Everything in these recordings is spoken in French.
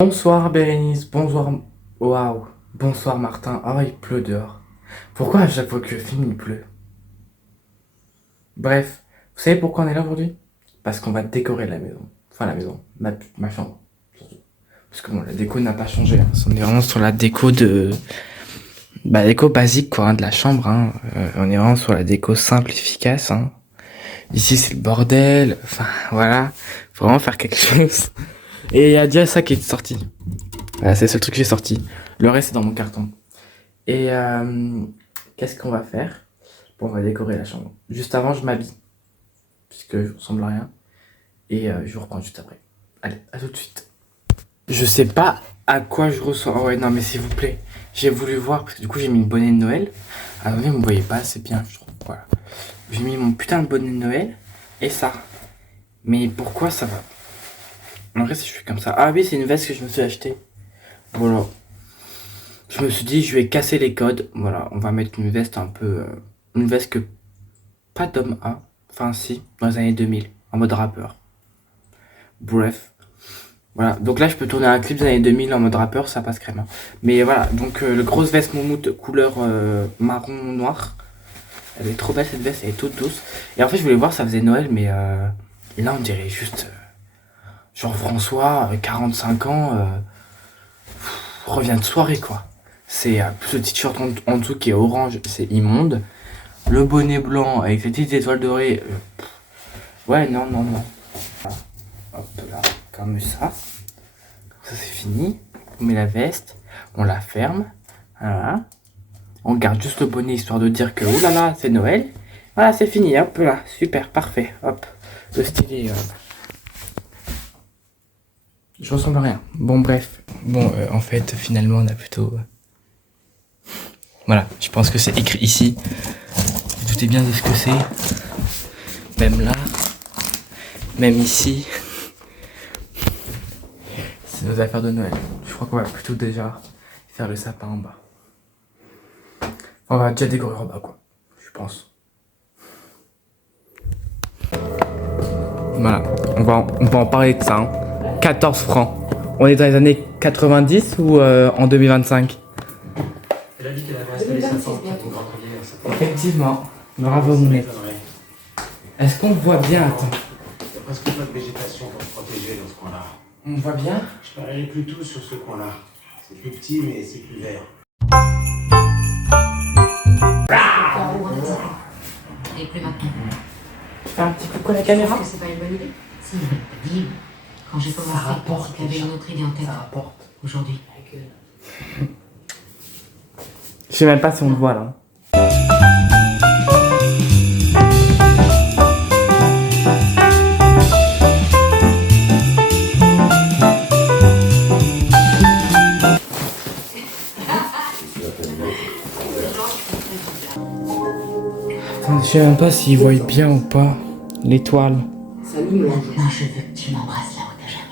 Bonsoir Bérénice, bonsoir... Waouh, bonsoir Martin. Oh, il pleut dehors. Pourquoi à chaque fois que je filme, il pleut? Bref, vous savez pourquoi on est là aujourd'hui? Parce qu'on va décorer la maison. Enfin la maison, ma chambre. Parce que bon, la déco n'a pas changé. On est vraiment sur la déco de... Bah, déco basique quoi, de la chambre. On est vraiment sur la déco simple, efficace. Ici c'est le bordel. Enfin voilà, faut vraiment faire quelque chose. Et il y a déjà ça qui est sorti. Voilà, c'est le seul truc que j'ai sorti. Le reste, c'est dans mon carton. Et qu'est-ce qu'on va faire? Bon, on va décorer la chambre. Juste avant, je m'habille. Puisque je ressemble à rien. Et je vous reprends juste après. Allez, à tout de suite. Je sais pas à quoi je ressemble. Oh ouais, non, mais s'il vous plaît. J'ai voulu voir, parce que du coup, j'ai mis le bonnet de Noël. Ah oui, vous me voyez pas assez bien, je trouve. Voilà. J'ai mis mon putain de bonnet de Noël. Et ça. Mais pourquoi ça va? En vrai, si je fais comme ça. Ah oui, c'est une veste que je me suis achetée. Voilà. Je me suis dit, je vais casser les codes. Voilà, on va mettre une veste un peu... une veste que pas d'homme a. Enfin si, dans les années 2000, en mode rappeur. Bref. Voilà, donc là je peux tourner un clip des années 2000 en mode rappeur, ça passe crème. Mais voilà, donc le grosse veste moumoute couleur marron noir. Elle est trop belle cette veste, elle est toute douce. Et en fait je voulais voir, ça faisait Noël, mais là on dirait juste... Jean-François, 45 ans, revient de soirée quoi. C'est ce t-shirt en dessous qui est orange, c'est immonde. Le bonnet blanc avec les petites étoiles dorées. Ouais, non. Voilà. Hop là, comme ça. Ça c'est fini. On met la veste, on la ferme. Voilà. On garde juste le bonnet histoire de dire que oh là là, c'est Noël. Voilà, c'est fini. Hop là, super, parfait. Hop, le stylé. Je ressemble à rien. Bon, bref. Bon, en fait, finalement, on a plutôt... Voilà, je pense que c'est écrit ici. Vous doutez bien de ce que c'est. Même là. Même ici. C'est nos affaires de Noël. Je crois qu'on va plutôt déjà faire le sapin en bas. On va déjà décorer en bas, quoi. Je pense. Voilà, on va en parler de ça. 14 francs. On est dans les années 90 ou en 2025? Elle a dit qu'elle avait installé sa tente pour voir. Effectivement. Bravo, Mounet. Est-ce qu'on voit bien? Attends. Il n'y a presque pas de végétation pour se protéger dans ce coin-là. On voit bien? Je parierais plutôt sur ce coin-là. C'est plus petit, mais c'est plus vert. Et plus maintenant. Tu fais un petit coucou à la caméra? Parce que c'est pas une bonne idée. Si, dis. Quand j'ai commencé, il y avait une autre idée en tête. Ça rapporte. Aujourd'hui. Je sais même pas si on le voit là. Attends, je sais même pas s'ils voient bien ou pas l'étoile. Salut, moi. Non, je veux que tu m'embrasses là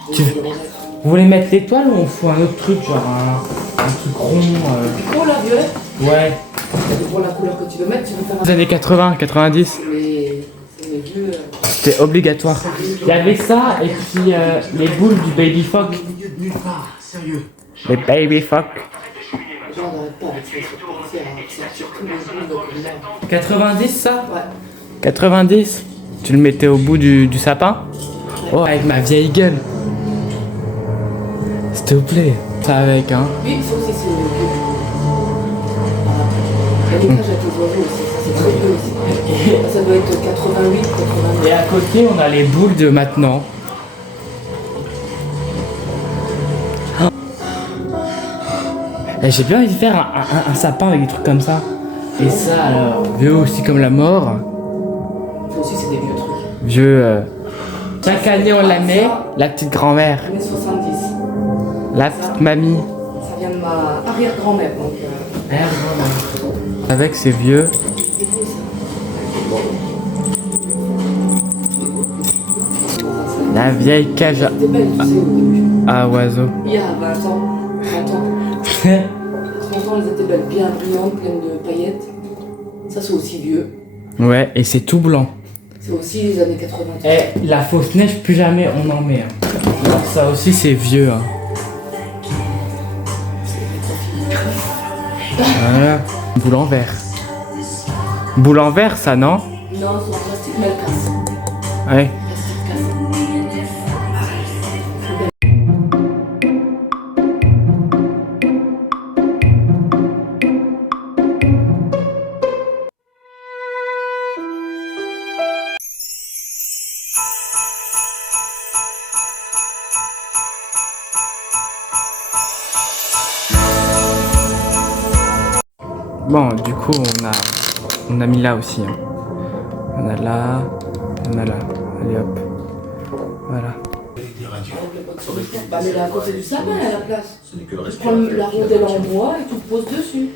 où t'as jamais. Vous voulez mettre l'étoile ou on fout un autre truc, genre un truc rond Oh la violet, Ouais. ça dépend de la couleur que tu veux mettre, tu veux faire Les années 80, 90, c'est les vieux. c'était obligatoire. Il y avait ça et puis les boules du baby fuck. Au milieu de nulle part, sérieux. Les baby fuck. Genre, on n'arrête pas avec ça, c'est sortir tous les boules de couleur. 90 ça? Ouais. 90. Tu le mettais au bout du sapin? Oh, avec ma vieille gueule. S'il te plaît. Ça avec, hein. Oui, ça aussi c'est vieux. Voilà. Il y a des cages avec les oiseaux aussi, ça c'est très vieux aussi. Ça doit être 88, 89. Et à côté, on a les boules de maintenant. Et j'ai bien envie de faire un sapin avec des trucs comme ça. Et ça, alors, vieux aussi comme la mort. Ça aussi c'est des vieux trucs. Vieux. Chaque année, on la met, la petite grand-mère, Années 70. la petite mamie. Ça vient de ma arrière-grand-mère donc. Avec ses vieux. C'est vieux ça. La vieille cage C'était belle, tu sais, au début. à oiseaux. Il y a 20 ans, 30 ans. 30 ans, elles étaient belles, bien brillantes, pleines de paillettes. Ça, c'est aussi vieux. Ouais, et c'est tout blanc. C'est aussi les années 80. Et la fausse neige, plus jamais on en met. Ça aussi, c'est vieux. Voilà. Boule en verre. Boule en verre, ça, non? Non, c'est en plastique, mais elle casse. Ouais. Plastique cassé. Bon, du coup, on a mis là aussi. Hein. On a là, on a là. Allez hop. Voilà. Bah, mais à côté du sapin, à la place. Ce n'est que le Tu prends la rondelle en bois et tu te poses dessus.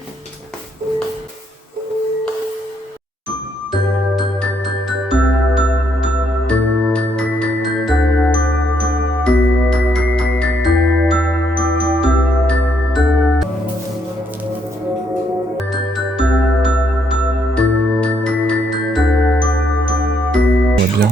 On va bien.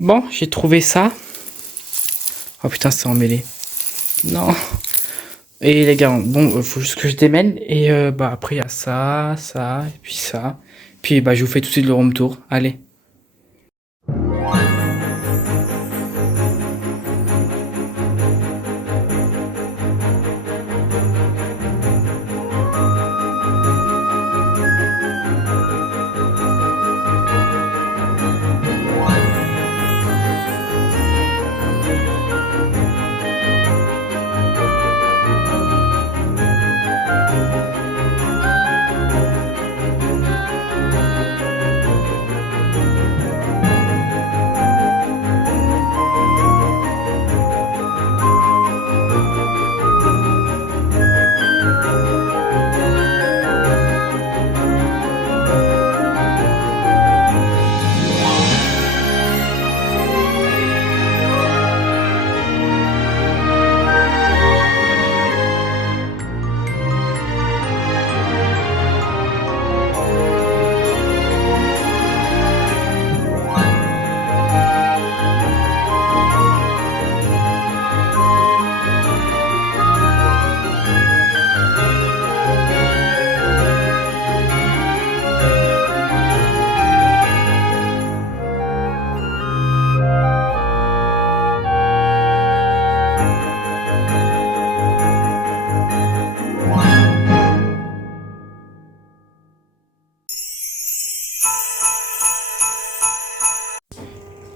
Bon, j'ai trouvé ça. Oh putain, c'est emmêlé. Non. Et les gars, bon, faut juste que je démêle. Et bah après, il y a ça, ça, et puis ça. Puis bah, je vous fais tout de suite le room tour. Allez.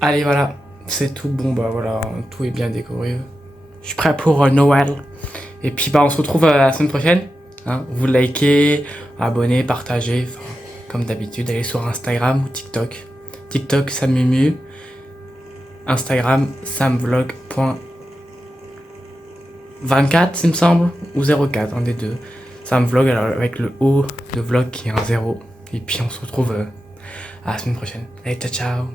Allez, voilà, c'est tout. Bon, bah voilà, tout est bien décoré. Je suis prêt pour Noël. Et puis, bah, on se retrouve la semaine prochaine. Hein. Vous likez, abonnez, partagez. Enfin, comme d'habitude, allez sur Instagram ou TikTok. TikTok, Sammumu. Instagram, samvlog.24, il me semble. Ou 04, un des deux. Samvlog, alors avec le O de vlog qui est un 0. Et puis, on se retrouve à la semaine prochaine. Allez, ciao, ciao.